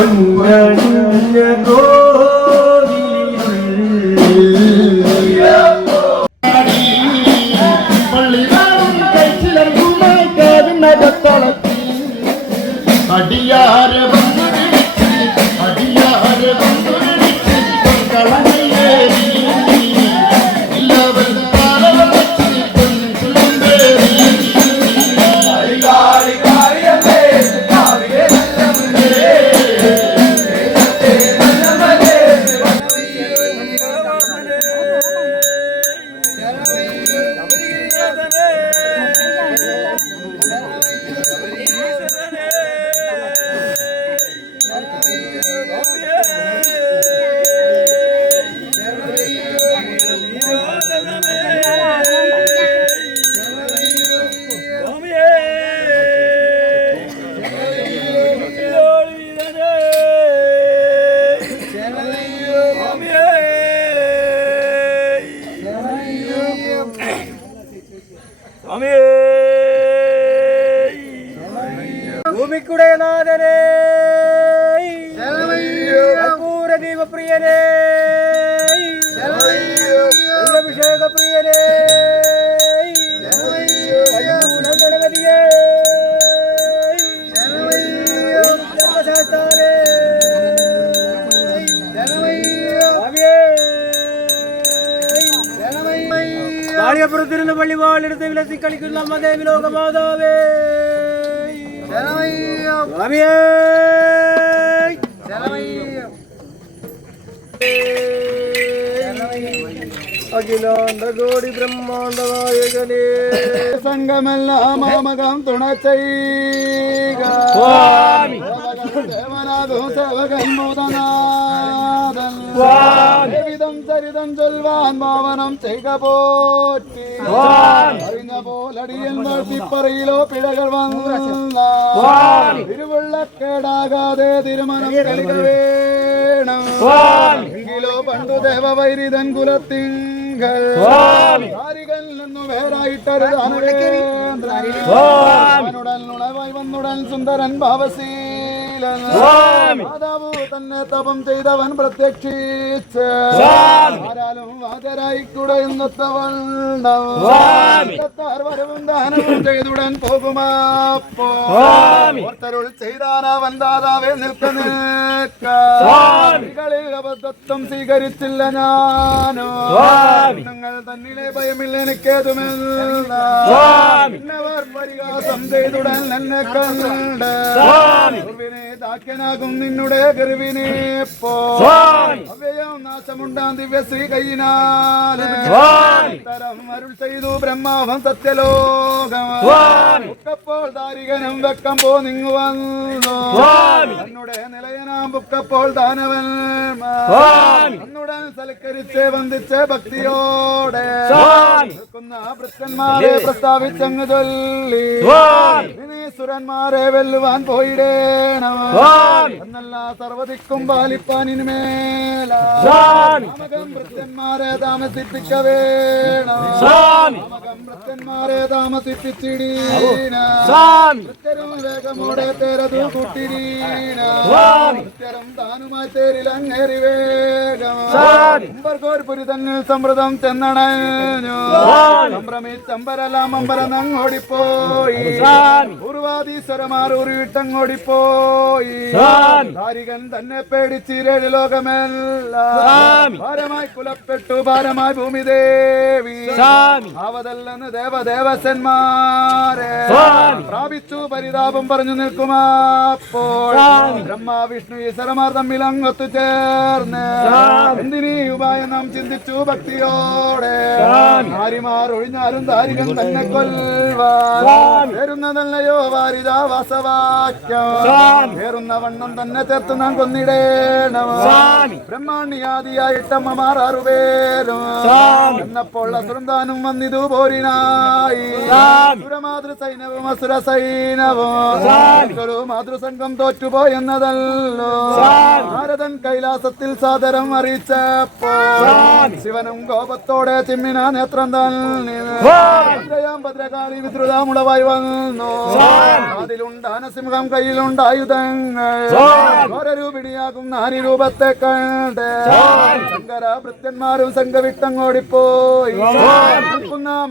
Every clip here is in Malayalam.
അടിയാറ് பிரியரே. கணபதியே. சாத்தாரே காளியபுரத்திலிருந்து பள்ளி வாழ் எடுத்து விலசி கழிக்குள்ள மதேவி லோக மாதாவே ஜனமையோ அகிலாண்டகோடி பிரம்மாண்டநாயகனே சங்கமெல்லாம் மாமகம் துணச்சை தேவநாதும் சேவகன் மூதநாதன் எவ்விதம் சரிதம் சொல்வான் பாவனம் செய்க போற்றி அறிஞ்ச போலடியில் பிப்பறையிலோ பிழகள் வந்தான் திருவள்ளக்கேடாகாதே திருமணம் கழிக்க வேணும் பண்டு தேவ வைரிதன் குலத்தின் നിന്നു ഉണവായി വന്നുടൻ സുന്ദരൻ ഭാവശീലൻ മാതാവ് തന്നെ തപം ചെയ്തവൻ പ്രത്യക്ഷിച്ച്. ആരാലും വാചരായി കൂടെ ഇന്നത്തവണ്ണത്താർ വരവും ദാനവും ചെയ്തുടൻ പോകുമാർത്തരുൾ ചെയ്താനാവൻ ദാതാവെ നിൽക്ക നിൽക്കളിൽ അബദ്ധത്വം സ്വീകരിച്ചില്ല ഞാനോ. നിങ്ങൾ തന്നിലെ ഭയമില്ല എനിക്കേതുമെന്ന എന്നവർ പരിഹാസം ചെയ്തുടൻ എന്നെ കണ്ട്. ഗുരുവിനെ നിന്നുടെ ഗർവിനെ. പോ. അവയം നാശമുണ്ടാം ദിവ്യശ്രീ കൈനാലും അരുൾ ചെയ്തു ബ്രഹ്മാവം സത്യലോകം ബുക്കപ്പോൾ ദാരികനും വെക്കം പോ നിങ്ങു വന്നു തന്നെ നിലയനാം ബുക്കപ്പോൾ ദാനവൻ സൽക്കരിച്ച് വന്ദിച്ച് ഭക്തിയോടെ. നിൽക്കുന്ന ഭൃത്തന്മാരെ പ്രസ്താവിച്ചങ്ങ് ചൊല്ലി. സുരന്മാരെ വെല്ലുവാൻ പോയിടേണം. എന്നല്ല സർവദിക്കും പാലിപ്പാൻ ഇനിമേലും ഭൃത്യന്മാരെ താമസിപ്പിക്ക വേണം നാമകം ഭൃത്യന്മാരെ താമസിപ്പിച്ചിടീന ഭൃത്യരും വേഗമോടെ തേരതു കൂട്ടിരീന ഭൃത്യരും താനുമായി തേരിൽ അങ്ങേറി വേഗം അമ്പർക്കോർപുരി തന്നിൽ സമൃദ്ധം ചെന്നണഞ്ഞു. സംഭ്രമിച്ചമ്പരെല്ലാം അമ്പരന്നങ്ങോടിപ്പോയി പൂർവാധീശ്വരമാർ ഉരുവിട്ടങ്ങോടിപ്പോയി ധാരികൻ തന്നെ പേടിച്ചിരേഴ് ലോകമെല്ലാം. ഭാരമായി കുലപ്പെട്ടു ഭാരമായി ഭൂമി ദേവി അവതല്ലെന്ന് ദേവദേവസന്മാരെ. പ്രാപിച്ചു പരിതാപം പറഞ്ഞു നിൽക്കുമാപ്പോൾ. ബ്രഹ്മ വിഷ്ണു ഈശ്വരമാർ തമ്മിൽ അങ്ങൊത്തു ചേർന്ന്. എന്തിനീ ഉപായം നാം ചിന്തിച്ചു ഭക്തിയോടെ. ആരിമാർ ഒഴിഞ്ഞാലും ധാരികൻ തന്നെ കൊല്ലുന്നതല്ലയോ വാരിതാ വാസവാക്യം. വേറുന്ന വണ്ണം തന്നെ ചേർത്ത് നാം കൊന്നിടേണം. ബ്രഹ്മാണ്യാദിയായിട്ടമ്മമാർ ആറുപേരും എന്നപ്പോൾ അസുരന്താനും വന്നിതു പോരിനായി. സുരമാതൃ സൈന്യവും അസുര സൈന്യവും. മാതൃസംഘം തോറ്റുപോയെന്നതല്ലോ. ഭാരതൻ കൈലാസത്തിൽ സാദരം അറിയിച്ചപ്പോ ശിവനും കോപത്തോടെ ചിമ്മിന നേത്രം ഭദ്രകാളി വിദ്രുതാമുളവായി വന്നു. അതിലുണ്ടാന സിംഹം കയ്യിലുണ്ട് ആയുധങ്ങൾ ഘോരരൂപിണിയാകും നാരി രൂപത്തെ കണ്ട്. ശങ്കര ഭൃത്യന്മാരും സംഘവിട്ടങ്ങോടിപ്പോയി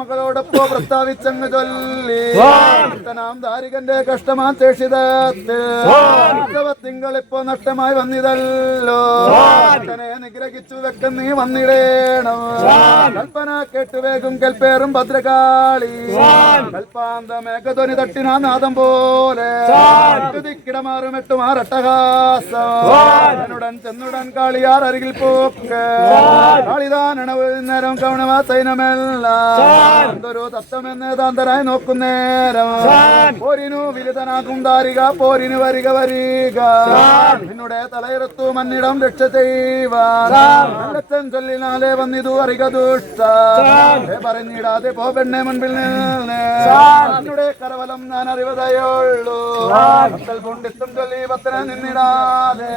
മകളോടൊപ്പം പ്രസ്താവിച്ചങ്ങ് ചൊല്ലി. നാം ദാരികന്റെ കഷ്ടമാ ചേഷിതത്തിൽ. തിങ്കളിപ്പോ നഷ്ടമായി വന്നിതല്ലോ. ഭക്തനെ നിഗ്രഹിച്ചു വെക്ക നീ വന്നിടേണം കൽപ്പന കേട്ടുവേഗം കൽപ്പേറും ഭദ്രകാളി കൽപ്പാന്ത മേഘധ്വനി തട്ടിനാ നാദം പോലെ കിടമാറും എട്ടുമാറട്ടഹാസം എന്നുടൻ ചെന്നുടൻ കാളിയാർ അരികിൽ പോക്ക് കാളിതാനണവ് നേരം കവണമാ സൈനമല്ല എന്തൊരു തത്വമെന്ന് താന്തരായി നോക്കുന്നേരം പോരിനു വിരുദ്ധനാകും ദാരിക പോരിനു വരിക വരിക നിന്നുടെ തലയിറത്തു മന്നിടം രക്ഷ ചെയ്യുവാൻ നല്ലച്ചൻ ചൊല്ലിനാലേ വന്നിതു അറിക ദുഷ്ട. പറഞ്ഞിടാതെ പോ പെണ്ണെ മുൻപിൽ നിന്ന്. നിന്നുടെ കരവലം ഞാൻ അറിവതയുള്ളൂ. പത്തൽ കൊണ്ടെത്തും ചൊല്ലി പത്തന നിന്നിടാതെ.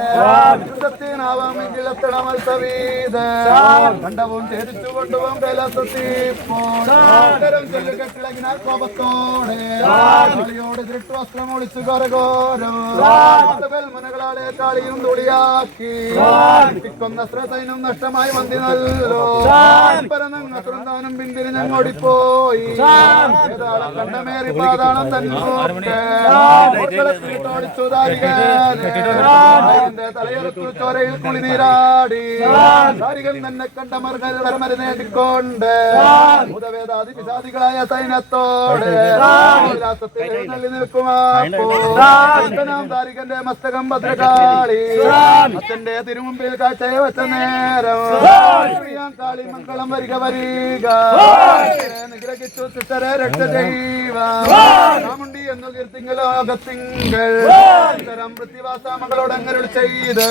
യുദ്ധത്തിനാവാമെങ്കിൽ എത്തണ മത്സവീത്. കണ്ടവും ഛേദിച്ചു കൊണ്ടുപോകും കൈലാസത്തിപ്പോരം ചൊല്ലു കെട്ടിളകിനാൽ കോപത്തോടെ. കളിയോട് ദൃട്ട് വസ്ത്രം ഒളിച്ചു കരകോരം. മുനകളാളെ കാളിയും തുടിയാക്കി കൊന്ന ശ്രസൈനം നഷ്ടമായി വന്നി നല്ലോ പിന്തിരി പിന്തിരിഞ്ഞങ്ങോടിപ്പോയി ഓടിപ്പോയി കണ്ടമേറി പാതാളം തന്നോടിച്ചു ദാരികന്റെ തലയെടുത്തു ചോരയിൽ കുളിനീരാടി ദാരികൻ തന്നെ കണ്ട മറുകര നേടിക്കൊണ്ട് ഭൂതവേദാതി പിശാദികളായ സൈന്യത്തോടെ ഉല്ലാസത്തിൽ നിൽക്കുമാം ദാരികന്റെ മസ്തകം ഭദ്രകാളി അച്ഛന്റെ തിരുമുമ്പിൽ കാഴ്ചയെ വെച്ച നേരം പ്രിയാം കാളി മംഗളം വരിക വരിക. നിഗ്രഹിച്ചു സിസ്റ്ററെ രക്ഷ രാമുണ്ടി എന്നു കീർത്തിങ്കൽ ലോകത്തിങ്കൾ ഇത്തരം പൃഥ്വിവാസ മകളോട് അങ്ങനെ ചെയ്ത്.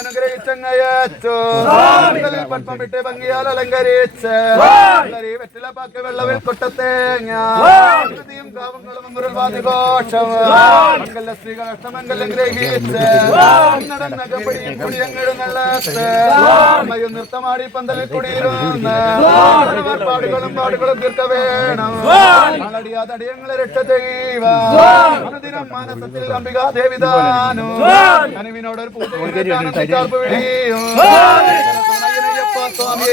അനുഗ്രഹിച്ചങ്ങയച്ചു പത്മം വിട്ട് ഭംഗിയാൽ അലങ്കരിച്ച്. വെറ്റലപാക്ക വെള്ളവിൽ കൊട്ടത്തേങ്ങ കൃതിയും കാവങ്ങളും മുരൾവാദിഘോഷം മംഗല സ്ത്രീകൾ അഷ്ടമംഗലം ഗ്രഹിച്ച്. നടന്നകപ്പടിയും കുടിയങ്ങളും നല്ലത്ത് നമ്മയും നൃത്തമാടി പന്തലിൽ കുടിയിരുന്ന് പാടുകളും പാടുകളും തീർക്ക വേണം അടിയാതെ അടിയങ്ങളെ രക്ഷ ചെയ്യുക അനുദിനം മാനസത്തിൽ അംബികാ ദേവിതാനു അനുവിനോട് ഒരു പൂജാർപ്പ് വിളിയും സ്വാമി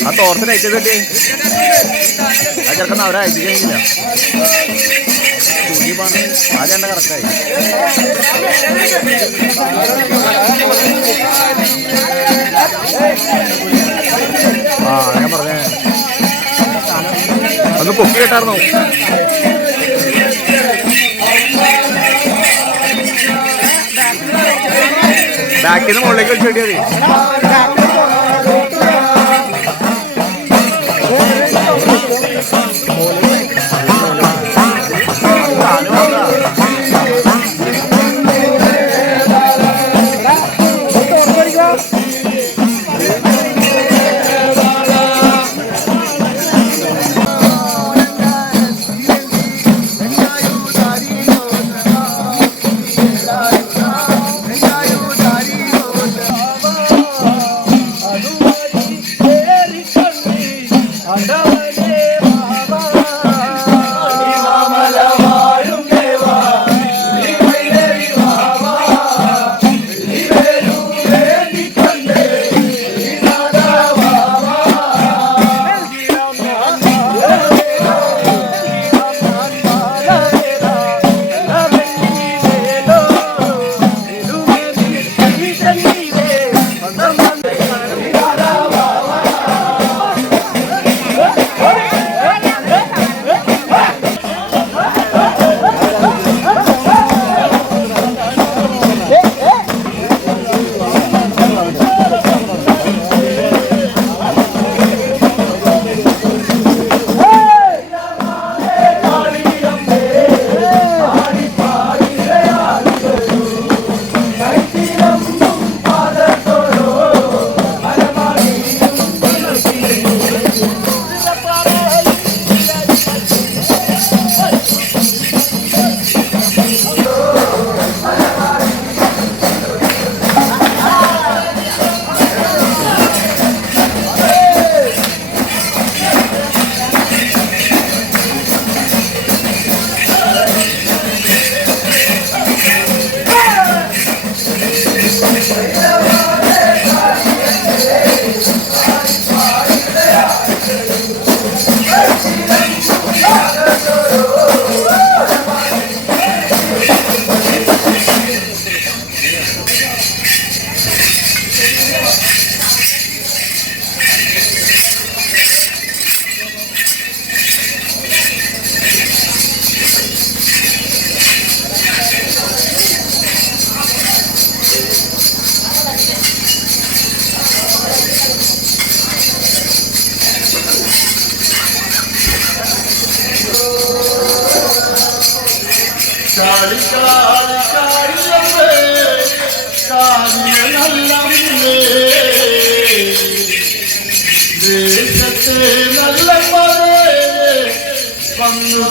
ആ തോർത്തിന് അയച്ചത് പറ്റി ആ ചെറുക്കുന്ന അവരെ അയച്ചു കഴിഞ്ഞില്ല കറക്റ്റായി ആ ഞാൻ പറഞ്ഞേ. ഒന്ന് പൊക്കി കേട്ടായിരുന്നു ബാക്കിൽ മുകളിലേക്ക് ചെടിയത് വന്നു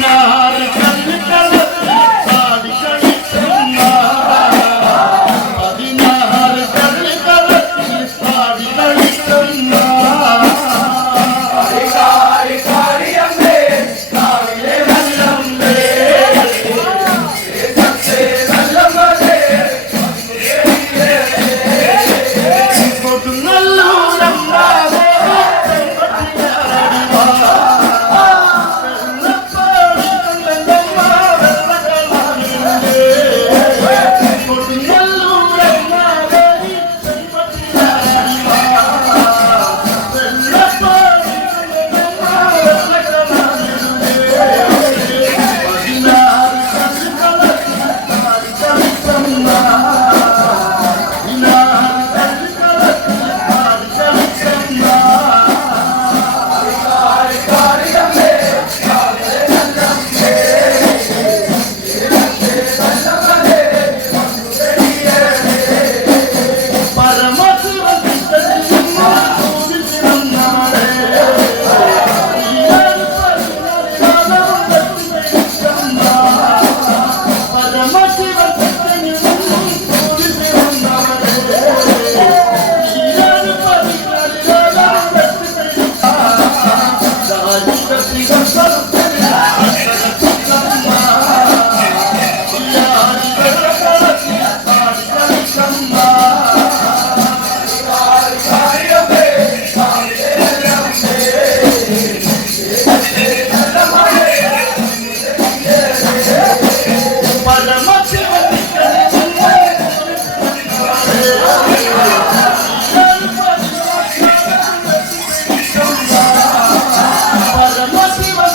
না próxima!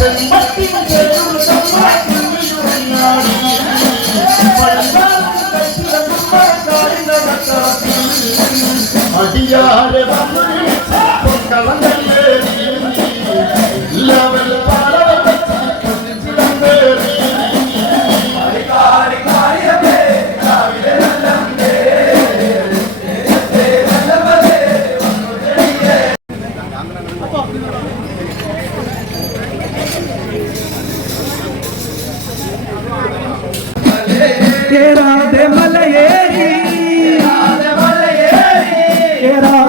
Mati, mati. get up.